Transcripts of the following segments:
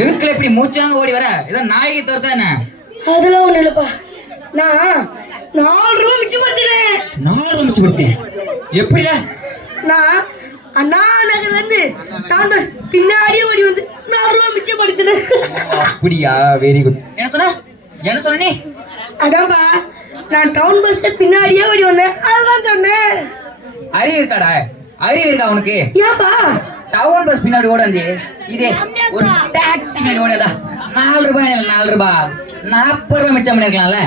எதுக்குல இப்படி மூச்சாங்க ஓடி வர? ஏதோ நாய்க்கு தோர்த்தானே? அதெல்லாம் ஒண்ணு இல்லப்பா. நான் 4 ரூபா மிச்சப்படுத்தினேன். 4 ரூபா மிச்சப்படுத்தினேன்? எப்படில? நான் அண்ணா நகர்ல இருந்து டவுன் பஸ் பின்னாடியே ஓடி வந்து 4 ரூபா மிச்சப்படுத்தினேன். அப்படியா? Very good. என்ன சொன்ன நீ? அதான்ப்பா, நான் டவுன் பஸ் பின்னாடியே ஓடி வந்தேன், அதுதான் சொன்னேன். அறிவு இருக்காடா? அறிவு இருக்கா உனக்கு? ஏன்பா டவுன் பஸ் பின்னாடி ஓட வந்து இதே ஒரு டாக்ஸி பின்னாடி ஓடியதா? 4 ரூபாய் இல்லை, 4 ரூபாய் 40 ரூபாய் மிச்சம் பண்ணிருக்கலாம்ல.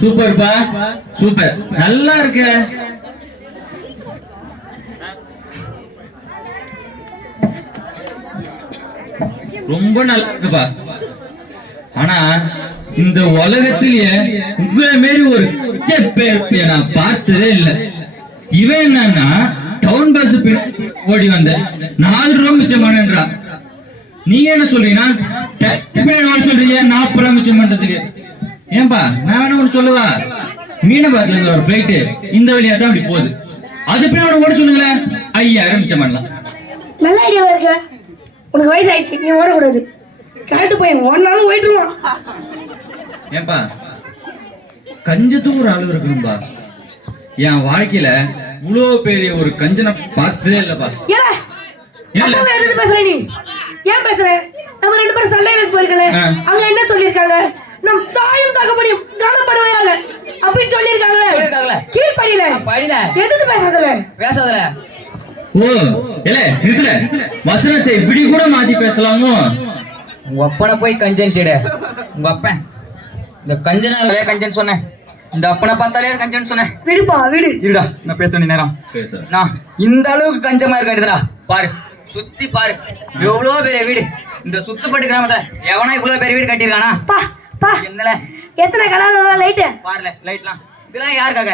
சூப்பர்ப்பா, சூப்பர், நல்லா இருக்கு. ரொம்ப நல்லா இருக்குப்பா. ஆனா இந்த உலகத்திலேயே உங்களை மாரி ஒரு பேர் நான் பார்த்ததே இல்லை. இவன் என்னன்னா டவுன் பஸ் ஓடி வந்த 4 ரூபா மிச்சம் பண்ணா. நீங்க என்ன சொல்றீங்கன்னா சொல்றீங்க 40 ரூபா மிச்சம் பண்றதுக்கு. ஏன்பா நான் வேணா ஒண்ணு சொல்லவா? மீனபாத்துல இருந்து ஒரு பிளைட் இந்த வழியா தான் அப்படி போகுது, அது பின்னாடி ஓட சொல்லுங்களேன், 5000 மிச்சம் பண்ணலாம். நல்ல ஐடியாவா இருக்கு. உனக்கு வயசு ஆயிடுச்சு, நீ ஓடக்கூடாது. கரெக்டு பையன் ஓடினாலும் போயிட்டுருவான். ஏன்பா கஞ்சத்துக்கு ஒரு அளவு இருக்கும்பா. என் வாழ்க்கையில இவ்வளவு பெரிய ஒரு கஞ்சனை பார்த்ததே இல்லப்பா. எதுக்கு பேசுற நீ? ஏன் பேசுற? நம்ம 2 பேரும் சண்டை போயிருக்கல, அவங்க என்ன சொல்லிருக்காங்க? நம் தாயும் தகப்பனையும் கனப்படுவையாக அப்படின்னு சொல்லிருக்காங்களே. கீழ்படியில படியில எதுக்கு பேசாதல? ஓ இல்ல இதுல வசனத்தை இப்படி கூட மாத்தி பேசலாமோ? உங்க அப்பனை போய் கஞ்சன்ட்டு. உங்க அப்பன் இந்த கஞ்சனா கஞ்சன் சொன்னேன், இந்த அப்பனை பார்த்தாலே கஞ்சன் சொன்னேன். விடுப்பா விடு. இருடா, நான் பேச வேண்டிய நேரம். நான் இந்த அளவுக்கு கஞ்சமா இருக்காடுதுடா. பாரு, சுத்தி பாரு, எவ்வளவு பெரிய வீடு. இந்த சுத்துப்பட்டு கிராமத்துல எவனா இவ்வளவு பெரிய வீடு கட்டிருக்கானா? என்னல எத்தனை கலர் லைட் பாருல, லைட்லாம் இதெல்லாம் யாருக்காக?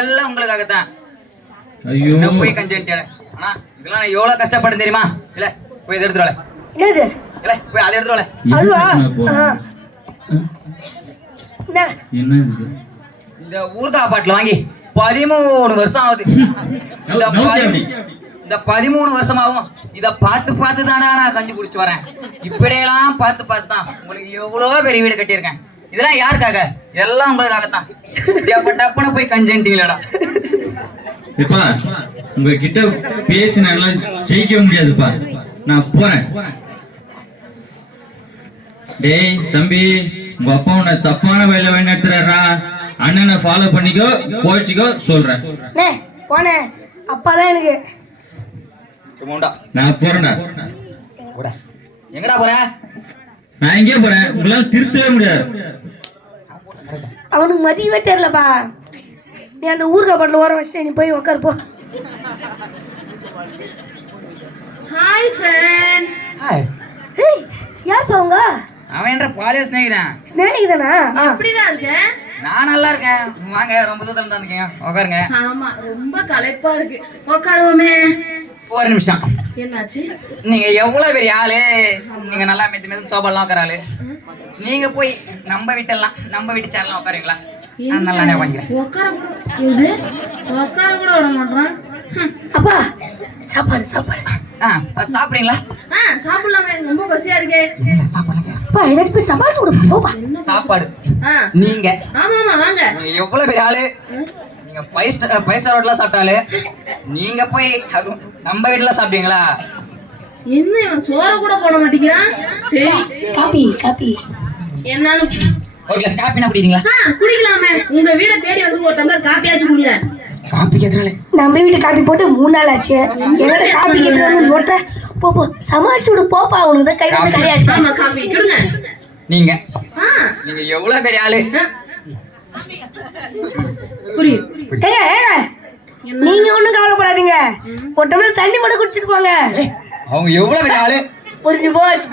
எல்லாம் உங்களுக்காகத்தான். ஐயோ போய் கஞ்சன்ட்டு. ஆனா இதெல்லாம் நான் எவ்வளவு கஷ்டப்படும் தெரியுமா? இல்ல போய் இதை எடுத்துட்டு வரல. என்னது? இல்ல போய் அதை எடுத்துட்டு வரல. அதுவா? இந்த ஊர்கா பாட்டில் வாங்கி 13 வருஷம் ஆகுது. இந்த 13 வருஷமாவும் இதை பார்த்து தானே நான் கஞ்சி குடிச்சிட்டு வரேன். இப்படியெல்லாம் பார்த்து தான் உங்களுக்கு எவ்வளோ பெரிய வீடு கட்டியிருக்கேன். இதெல்லாம் யாருக்காக? எல்லாம் உங்களுக்காகத்தான். டப்புன்னு போய் கஞ்சன்ட்டீங்களா? உங்ககிட்ட பேசி நல்லா ஜெயிக்க முடியாதுப்பா, நான் போறேன். டேய் தம்பி, உங்க அப்பா உன்னை தப்பான வழியில வழிநடத்துறாரா? அண்ணனை ஃபாலோ பண்ணிக்கோ, போச்சுக்கோ சொல்றேன். போனே அப்பாதான் எனக்கு. நான் போறேன்டா. எங்கடா போற? நான் எங்கே போறேன்? உங்களால திருத்தவே முடியாது. அவனுக்கு மதியவே தெரியலப்பா. நீ அந்த ஊர்கா பாட்டில் ஓர வச்சுட்டு நீ போய் உட்காரு போ. Hi friend. ஹாய். ஏய் யார் பாவுங்க? அவன் என்ற பாலிய ஸ்நேகிதன். ஸ்நேகிதனா? எப்படிடா இருக்க? நான் நல்லா இருக்கேன். வாங்க, ரொம்ப தூரத்துல தான் இருக்கீங்க, உட்காருங்க. ஆமா, ரொம்ப களைப்பா இருக்கு, உட்காருவோமே. ஒரு நிமிஷம். என்னாச்சு? நீங்க எவ்வளவு பெரிய ஆளு, நீங்க நல்லா மெது சோபெல்லாம் உட்காராளு. நீங்க போய் நம்ம வீட்டு சேர்லாம் உட்காருங்களா? நல்லா வாங்கிக்கிறேன். உட்கார கூட விட மாட்டான். அப்பா சாப்பாடு சாப்பிடுறீங்களா? சாப்பிடலாமே, ரொம்ப பசியா இருக்கே. சாப்பாடு ஏதாச்சும் சாப்பாடு கொடுப்பா போப்பா. சாப்பாடு நீங்க ஆமா வாங்க. எவ்வளவு பெரிய ஆளு, நீங்க 5 ஸ்டார் ஹோட்டல்ல சாப்பிட்டாலே நீங்க போய் அது நம்ம வீட்டுல சாப்பிட்டீங்களா? என்ன இவன் சோற கூட போட மாட்டேங்கிறான். சரி காபி என்னாலும் ஒரு கிளாஸ் காபி குடிக்கிறீங்களா? குடிக்கலாமே. உங்க வீட தேடி வந்து ஒரு டம்ளர் காப்பியாச்சும் கொடுங்க. காபி கேக்குறாளே. நம்ம வீட்டு காபி போட்டு 3 நாள் ஆச்சு. எங்கட காபி கேட்டு வந்து நோட்ட போ சமாளிச்சு விடு போப்பா. உனக்கு தான் கையில கரையாச்சு. ஆமா காபி கொடுங்க. நீங்க எவ்வளவு பெரிய ஆளு. புரியுது. நீங்க ஒண்ணும் கவலைப்படாதீங்க, ஒரு டம்ளர் தண்ணி மட்டும் குடிச்சிட்டு போங்க. அவங்க எவ்வளவு பெரிய ஆளு புரிஞ்சு போச்சு.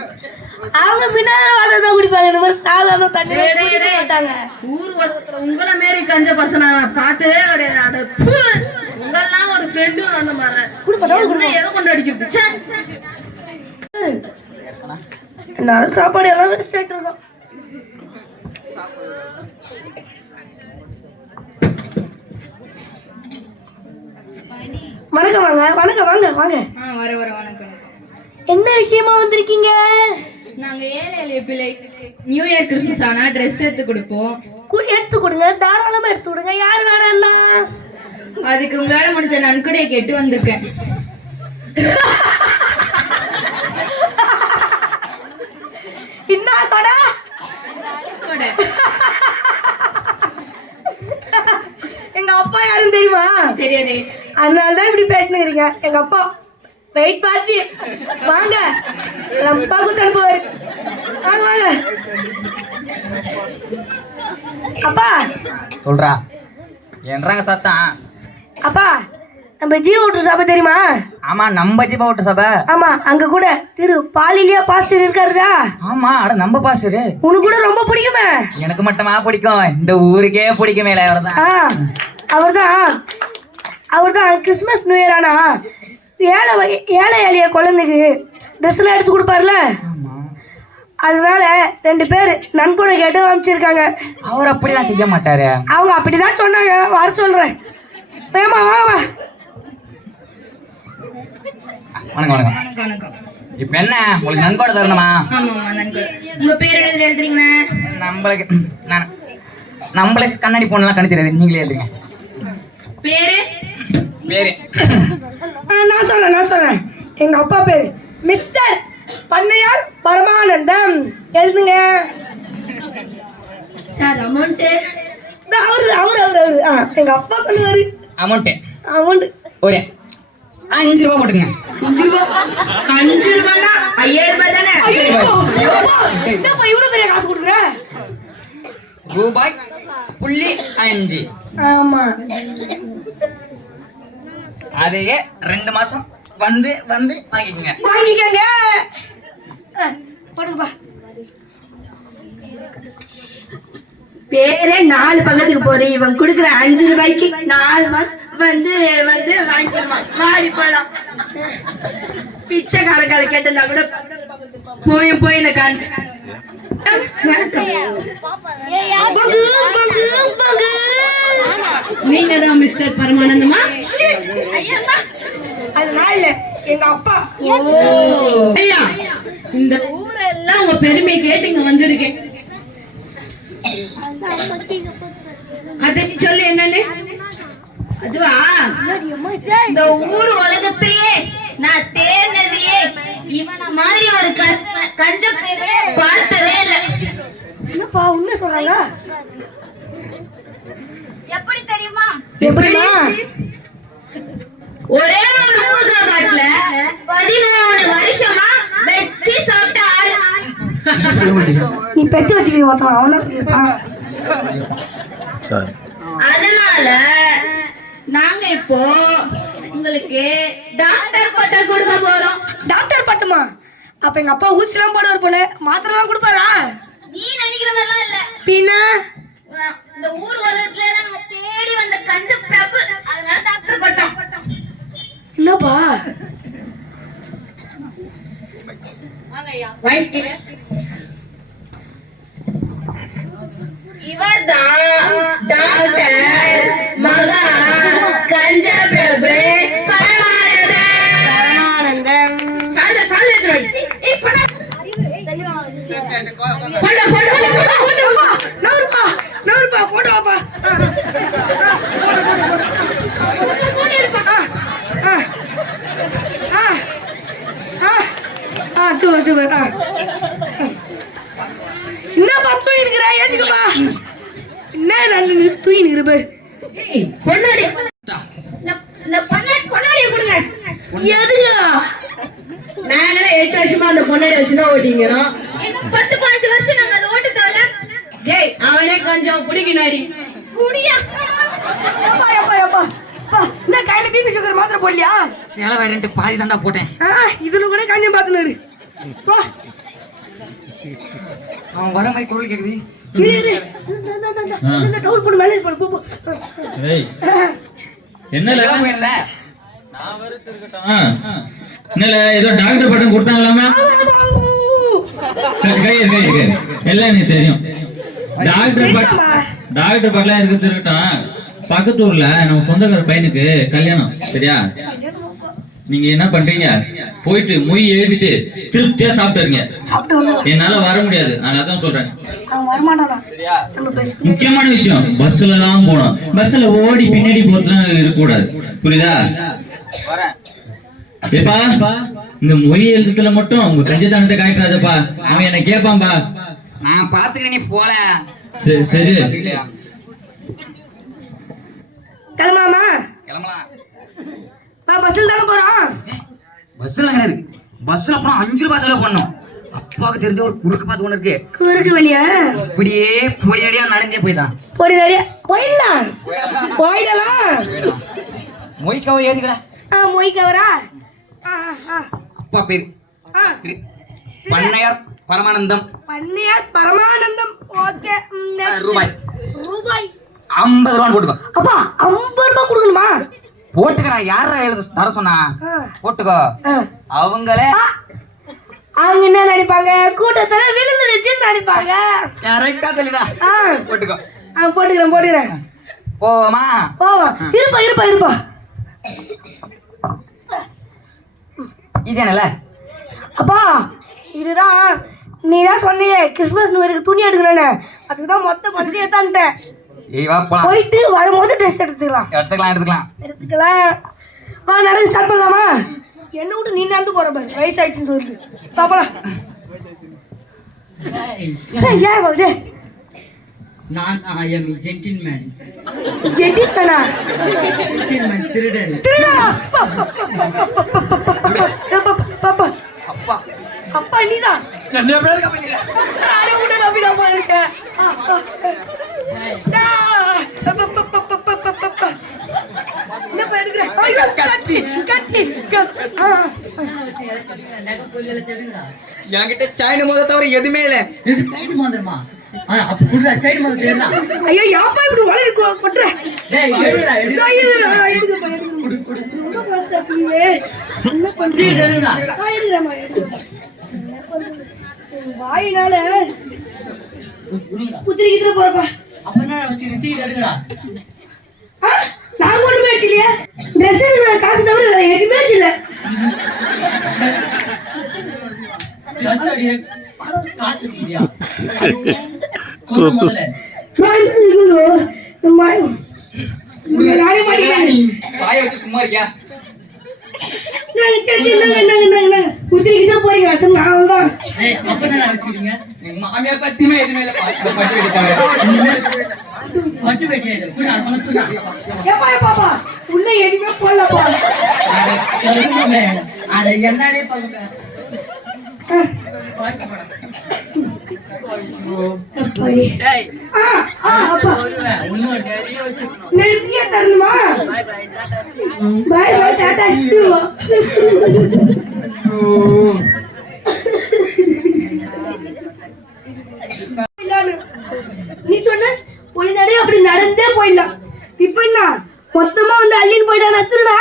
அவங்க மினரல் வாட்டர் தான் குடிப்பாங்க, இந்த மாதிரி சாதாரண தண்ணி குடிக்க மாட்டாங்க. ஊர் உலகத்துல உங்கள மாரி கஞ்ச பசங்க பார்த்ததே கிடையாது. உங்கெல்லாம் ஒரு ஃப்ரெண்டு அந்த மாதிரி குடிப்பா எதை கொண்டு அடிக்கிறது. என்னால சாப்பாடு எல்லாம் வேஸ்ட் ஆயிட்டு இருக்கோம். வணக்கம் வாங்க வணக்கம் வாங்க வாங்க. வர வணக்கம். என்ன விஷயமா வந்திருக்கீங்க? நாங்க ஏழை எளிய பிள்ளை நியூ இயர் கிறிஸ்மஸ் ஆனா ட்ரெஸ் எடுத்து கொடுப்போம். எடுத்து கொடுங்க, தாராளமா எடுத்து கொடுங்க. யாரு வேணாம்னா அதுக்கு உங்களால முடிஞ்ச நன்கொடையை கேட்டு வந்திருக்கேன். என்ன கொடை? எங்க அப்பா யாருன்னு தெரியுமா? தெரியாதே. அதனாலதான் இப்படி பேசினுக்கிறீங்க. எங்க அப்பா வெயிட் பார்த்து வாங்க, அப்பா குத்து அனுப்புவாரு. வாங்க வாங்க. அப்பா சொல்றா என்றாங்க சத்தம். அப்பா நம்ம ஜீவ ஓட்டு சபை தெரியுமா? ஆமா, நம்ம ஜீவ ஓட்டு சபை. ஆமா, அங்க கூட திரு பாலிலியா பாஸ்டர் இருக்காருதா? ஆமா, அட நம்ம பாஸ்டர். உனக்கு கூட ரொம்ப பிடிக்குமே? எனக்கு மட்டுமா பிடிக்கும், இந்த ஊருக்கே பிடிக்குமே. அவர்தான் அவர்தான் கிறிஸ்மஸ் நியூ இயர் ஆனா ஏழை எளிய குழந்தைக்கு ட்ரெஸ் எல்லாம் எடுத்து கொடுப்பாருல, அதனால 2 பேர் நன்கொடை கேட்டு அமைச்சிருக்காங்க. அவர் அப்படிதான் செய்ய மாட்டாரு. அவங்க அப்படிதான் சொன்னாங்க. வர சொல்றேன். வேமா வா வா. வணக்கம் வணக்கம் வணக்கம். இப்ப என்ன உங்களுக்கு நன்கொடை தரணுமா? ஆமாமா நன்கொடை. உங்க பேர் எழுதுல எழுதுறீங்க? நம்மளுக்கு கண்ணாடி போனலாம் கண்ணு தெரியாது, நீங்களே எழுதுங்க. பேரு பேரு நான் சொல்றேன். எங்க அப்பா பேரு மிஸ்டர் பண்ணையார் பரமானந்தம். எழுதுங்க சார். அமௌண்ட் அவரு எங்க அப்பா சொல்லுவாரு. அமௌண்ட் ஒரு 5 ரூபாய் போட்டுங்க. 5 ரூபாய்? 5 ரூபாய்னா 5000 ரூபாய் தானே? என்னப்பா இவ்வளவு பெரிய காசு கொடுக்குற? ரூபாய் 0.5. ஆமா, அதையே 2 மாசம் வந்து வாங்கிக்கங்க. போடுப்பா. பேரே 4 பக்கத்துக்கு போறேன். இவன் குடுக்குற 5 ரூபாய்க்கு 4 மாசம் வந்து வாங்கிக்கலாம். வாடி போலாம். பிச்சைக்காரக்கார கேட்டா கூட போய் இந்த காண்டு. நீங்க தான் மிஸ்டர் பரமானந்தமா? அது நான் இல்ல, எங்க அப்பா. ஐயா, இந்த ஊரெல்லாம் உங்க பெருமை கேட்டு இங்க வந்திருக்கேன். அத நீ சொல்லு என்னன்னு. அதுவா, இந்த ஊர் உலகத்தையே நான் தேடினதையே இவன மாதிரி ஒரு கஞ்ச பேரை பார்த்ததே இல்ல. என்னப்பா உண்மை சொல்றாங்க? எப்படி தெரியுமா? எப்படிமா? ஒரே ஒரு ஊர்கா பாட்டுல 13 வருஷமா வெச்சி சாப்பிட்ட ஆள். நீ பெத்து வச்சுக்கிறீங்க மொத்தம். அவனா சொல்லியிருப்பான். அதனால நாங்க இப்போ உங்களுக்கு டாக்டர் பட்டம் கொடுக்க போறோம். டாக்டர் பட்டமா? அப்ப எங்க அப்பா ஊசிலாம் போடுவார் போல, மாத்திரை எல்லாம் கொடுப்பாரா? நீ நினைக்கிற மாதிரிலாம் இல்ல. பின்ன இந்த ஊர் உலகத்துல நாங்க தேடி வந்த கஞ்ச பிரபு, அதனால டாக்டர் பட்டம். என்னப்பா? இவர்தான் டாக்டர் மகா கஞ்ச பிரபு பரமானந்தம். நவருப்பா போடுவாப்பா. என்ன பத்து இருக்கிறா? ஏத்துக்கப்பா. என்ன நல்ல தூங்கி நிறுபு. கொண்டாடி கொண்டாடிய கொடுங்க. எதுங்க? நாங்களே 8 வருஷமா அந்த பொண்ணாடி வச்சுதான் ஓட்டிங்கிறோம். 10-15 வருஷம் நாங்க அதை ஓட்டு தவிர. டேய், அவனே கொஞ்சம் குடிக்கினாடி. குடியா? என்ன கையில பிபி சுகர் மாத்திரை போடலையா? செலவேடன்ட்டு பாதி தாண்டா போட்டேன். இதுல கூட கண்ணியம் பாத்துனாரு. அவன் வர மாதிரி குரல் கேக்குது. டவுல் போடு மேலே போ போ. என்னல எல்லாம் போயிருந்த என்னல ஏதோ டாக்டர் பட்டம் கொடுத்தாங்களாமா? கை எல்லாம் எனக்கு தெரியும். டாக்டர் பட்டம் இருக்கு இருக்கட்டும். பக்கத்து ஊர்ல நம்ம சொந்தக்கார பையனுக்கு கல்யாணம், சரியா? நீங்க என்ன பண்றீங்க, போயிட்டு மொய் எழுதிட்டு திருப்தியா சாப்பிட்டுருங்க. சாப்பிட்டு வரலாம். என்னால வர முடியாது, அதனால தான் சொல்றேன். அவன் வரமாட்டானா? நம்ம பஸ் முக்கியமான விஷயம், பஸ்ல தான் போகணும். பஸ்ல ஓடி பின்னாடி போறதுலாம் இருக்கக்கூடாது, புரியுதா? ஏப்பா, இந்த மொய் எழுத்துல மட்டும் உங்க கஞ்சத்தனத்தை காட்டுறாதப்பா, அவன் என்ன கேட்பான்பா. நான் பாத்துக்கிறேன், நீ போல. சரி கிளம்பலாமா? கிளம்பலாம். பஸ்ல தானே போறோம். பஸ்ல கிடையாது, பஸ்ல போனா 5 ரூபாய் செலவு பண்ணணும். அப்பாவுக்கு தெரிஞ்ச ஒரு குறுக்கு பார்த்து ஒண்ணு இருக்கு. குறுக்கு வழியா? இப்படியே பொடியடியா நடந்தே போயிடலாம். போயிடலாம். போயிடலாம். மொய்க்காவை ஏதிக்கடா. மொய்க்கவரா? அப்பா பேரு பண்ணையார் பரமானந்தம். பண்ணையார் பரமானந்தம். ஓகே. ரூபாய் 50 ரூபான்னு போட்டுக்கோ. அப்பா 50 ரூபாய் கொடுக்கணுமா? போட்டுக்கடா. யாரா எழுத தர சொன்னா? போட்டுக்கோ. அவங்களே அவங்க என்ன நினைப்பாங்க? கூட்டத்துல விழுந்துடுச்சுன்னு நினைப்பாங்க. கரெக்டா சொல்லிடா. போட்டுக்கோ. போட்டுக்கிறேன். போமா போவா. இருப்பா. இது என்னல? அப்பா இதுதான் நீதான் சொன்னியே கிறிஸ்மஸ் நியூ இயருக்கு துணி எடுக்கணும்னு. அதுக்குதான் மொத்த பணத்தை ஏத்தான்ட்டேன். சரி வா போலாம். போயிட்டு வரும்போது ட்ரெஸ் எடுத்துக்கலாம். வா, நடந்து ஸ்டார்ட் பண்ணலாமா? என்ன விட்டு நீ நடந்து போற பாரு, வயசாயிடுச்சுன்னு சொல்லிட்டு. பாப்பலாம். யார் போகுது? நான் ஐ எம் ஜென்டில்மேன். ஜென்டில்மேனா? திருடா. பாப்பா அப்பா நீதான். நானே கூட நம்பிதான் போயிருக்கேன். என்னப்பா எடுக்கிறேன்? கத்தி என்கிட்ட சைன மோத தவிர எதுவுமே இல்ல. சைடு மாதமா? அப்ப குடுடா, சைடு மாத சேரலாம். ஐயோ யாப்பா இப்படி வளைய கொட்ற? டேய் எடுடா. எடுங்கப்பா. ரொம்ப கஷ்டமா இருக்குங்க. என்ன பண்றீங்க? எடுங்கடா. வாயினால குதிரைக்கு போறப்பா. அப்ப என்ன வச்சு ரிசீட் எடுங்கடா. நான் ஒண்ணுமே வச்சிலையே. ட்ரெஸ் எடுக்கிற காசு தவிர வேற எதுவுமே வச்சில்ல. காசு சரியா? முதல்ல நானே மாட்டேன். வாய வச்சு சும்மா இருக்கியா? குதிரைக்கு தான் போறீங்க. நான் அப்ப என்ன வச்சுக்கிறீங்க? எங்க மாமியார் சத்தியமே எதுவுமே இல்ல. பட்டு எடுப்பாங்க. பட்டு வெட்டியாது கூட பாப்பா உள்ள எதுவுமே போடலப்பா. அதை என்னன்னே பாருங்க. நிறைய தரணுமா? பாய் பாய் டாடா. நீ சொன்ன ஒரு நடைய அப்படி நடந்தே போயிடலாம். இப்ப என்ன மொத்தமா வந்து அள்ளின்னு போயிட்டா திருடா?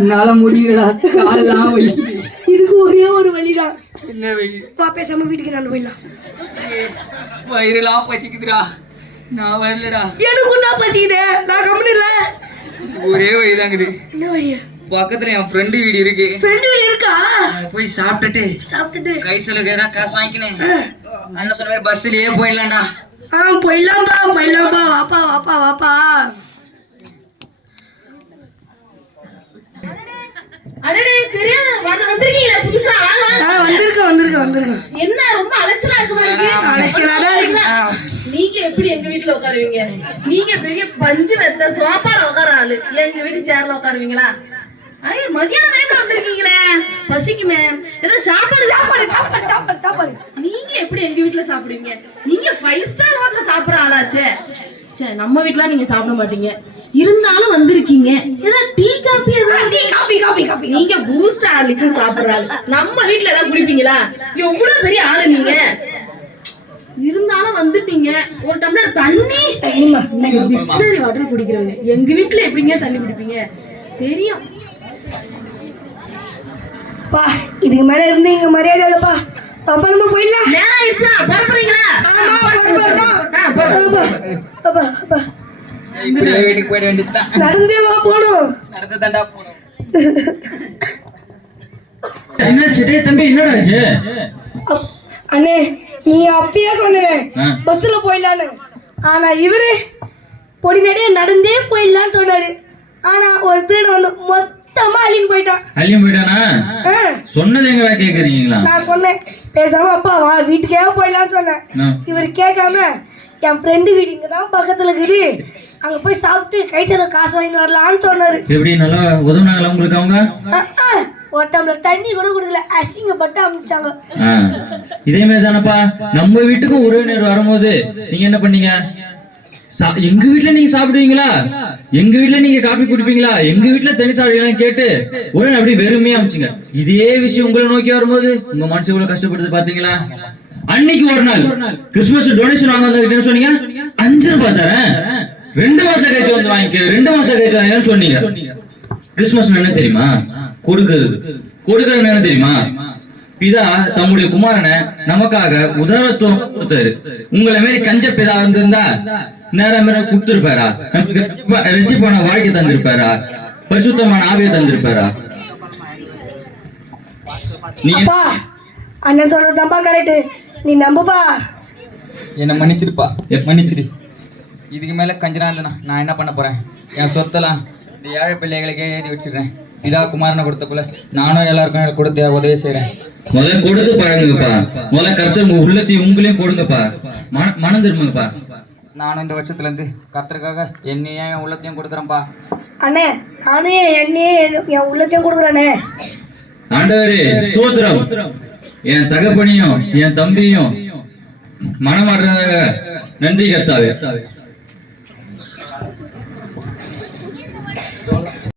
என்னால முடியலடா, காலெல்லாம் வலி. இதுக்கு ஒரே ஒரு வழிதான். என்ன வலி? பா பேசாம வீட்டுக்கு நடந்து போயிடலாம். வயிறுலாம் பசிக்குதுடா, நான் வரலடா. எனக்கும் தான் பசிக்குது, நான் கம்முன்னு இல்ல. ஒரே வழிதாங்குது. என்ன வழியா? பக்கத்துல என் ஃப்ரெண்டு வீடு இருக்கு. ஃப்ரெண்டு வீடு இருக்கா? போய் சாப்பிட்டுட்டு கை செலவுக்கு எதனா காசு வாங்கிக்கினேன். அண்ணன் சொன்ன மாதிரி பஸ்லயே போயிடலாம்டா. போயிடலாம்பா. வாப்பா. அடடே தெரியாது வந்திருக்கீங்களா புதுசா? வந்திருக்கேன். என்ன ரொம்ப அலைச்சலா இருக்கு? அலைச்சலாதான் இருக்கு. நீங்க எப்படி எங்க வீட்டுல உட்காருவீங்க? நீங்க பெரிய பஞ்சு வெத்த சோப்பால உட்கார ஆளு, எங்க வீட்டு சேர்ல உட்காருவீங்களா? ஐய மதியான டைம்ல வந்திருக்கீங்களே, பசிக்குமே, ஏதாவது சாப்பாடு. நீங்க எப்படி எங்க வீட்டுல சாப்பிடுவீங்க? நீங்க 5 ஸ்டார் ஹோட்டல்ல சாப்பிடுற ஆளாச்சே. நம்ம வீட்டுல நீங்க சாப்பிட மாட்டீங்க, இருந்தாலும் வந்திருக்கீங்க. ஏதாவது டீ காபி காபி நீங்க பூஸ்ட் ஹார்லிக்ஸ் சாப்பிடுறாங்க. நம்ம வீட்டுல ஏதாவது குடிப்பீங்களா? எவ்வளவு பெரிய ஆளு நீங்க, இருந்தாலும் வந்துட்டீங்க. ஒரு டம்ளர் தண்ணி பிஸ்லரி வாட்டர் குடிக்கிறவங்க எங்க வீட்டுல எப்படிங்க தண்ணி குடிப்பீங்க? தெரியும் பா. இதுக்கு மேல இருந்து இங்க மரியாதை இல்லப்பா. அப்ப நம்ம போயிடலாம். நேரம் ஆயிடுச்சா? போறீங்களா? வீட்டுக்கு போயிட வேண்டியதுதான். நடந்தே வா போகணும். நடந்து தாண்டா போகணும். என்னாச்சு டேய் தம்பி, என்னடா ஆச்சு? அண்ணே நீ அப்பயே சொன்னேன் ஆ. பஸ்ல போயிடலான்னு. ஆனா இவரு பொடி நடைய நடந்தே போயிடலான்னு சொன்னாரு. ஆனா ஒரு பீரியட் வந்து மொத்தமா அழின்னு போயிட்டான். அள்ளியும் போயிட்டானா? ஆ, சொன்னது எங்கடா கேக்குறீங்களா? நான் சொன்னேன் பேசாம அப்பா வா வீட்டுக்கே போயிடலான்னு சொன்னேன். ஆ. இவர் கேட்காம என் ஃப்ரெண்டு வீடு இங்க தான் பக்கத்துல இருக்குது, அங்க போய் சாப்பிட்டு கை செலவு காசு வாங்கிட்டு வரலான்னு சொன்னாரு. எப்படி நல்லா உதவுனாங்களா உங்களுக்கு அவங்க? ஒரு டம்ளர் தண்ணி கூட கொடுக்கல, அசிங்கப்பட்டு அனுப்பிச்சாங்க. ஆ. இதே மாதிரி தானப்பா நம்ம வீட்டுக்கும் உறவினர் வரும்போது நீங்க என்ன பண்ணீங்க? எங்க வீட்டுல நீங்க சாப்பிடுவீங்களா, எங்க வீட்டுல நீங்க காபி குடிப்பீங்களா, எங்க வீட்டுல தண்ணி சாப்பிடுவீங்களா கேட்டு உடனே அப்படியே வெறுமையா அமிச்சுங்க. இதே விஷயம் உங்களை நோக்கி வரும்போது உங்க மனசு இவ்வளவு கஷ்டப்படுது பாத்தீங்களா? அன்னைக்கு ஒரு நாள் கிறிஸ்துமஸ் டொனேஷன் வாங்க சொன்னீங்க, 5 ரூபாய் தரேன் 2 மாசம் கழிச்சு வந்து வாங்கிக்க, 2 மாசம் கழிச்சு வாங்கிக்கன்னு சொன்னீங்க. கிறிஸ்துமஸ் என்ன தெரியுமா? கொடுக்கிறது. கொடுக்கிறது என்ன தெரியுமா? பிதா தம்முடைய குமாரனை நமக்காக உதாரத்துவம் கொடுத்தாரு. உங்களை மாரி கஞ்ச பிதா இருந்திருந்தா நேரம் கொடுத்திருப்பாரா? நமக்கு ரட்சிப்பான வாழ்க்கை தந்திருப்பாரா? பரிசுத்தமான ஆவியை தந்திருப்பாரா? நீங்க அப்பா அண்ணன் சொல்றதுதான்ப்பா கரெக்ட், நீ நம்புப்பா. என்னை மன்னிச்சிருப்பா, மன்னிச்சிரு. இதுக்கு மேல கஞ்சனா இருந்தேனா நான் என்ன பண்ண போறேன்? என் சொத்தெல்லாம் இந்த ஏழை பிள்ளைகளுக்கே எழுதி வச்சிடுறேன். இதா குமாரனை கொடுத்தக்குள்ள நானும் எல்லாருக்கும் கொடுத்து உதவி செய்யறேன். முதல்ல கொடுத்து பழகுங்கப்பா. முதல்ல கருத்து உங்க உள்ளத்தையும் உங்களையும் கொடுங்கப்பா. மனம் திரும்புங்கப்பா. நானும் இந்த வருஷத்துல இருந்து கர்த்தருக்காக என்னையும் என் உள்ளத்தையும் கொடுக்குறேன்ப்பா. அண்ணே நானே என்னையே என் உள்ளத்தையும் கொடுக்குறேனே. ஆண்டவரே ஸ்தோத்திரம். என் தகப்பனையும் என் தம்பியும் மனமாடுறதாக நன்றி கர்த்தாவே.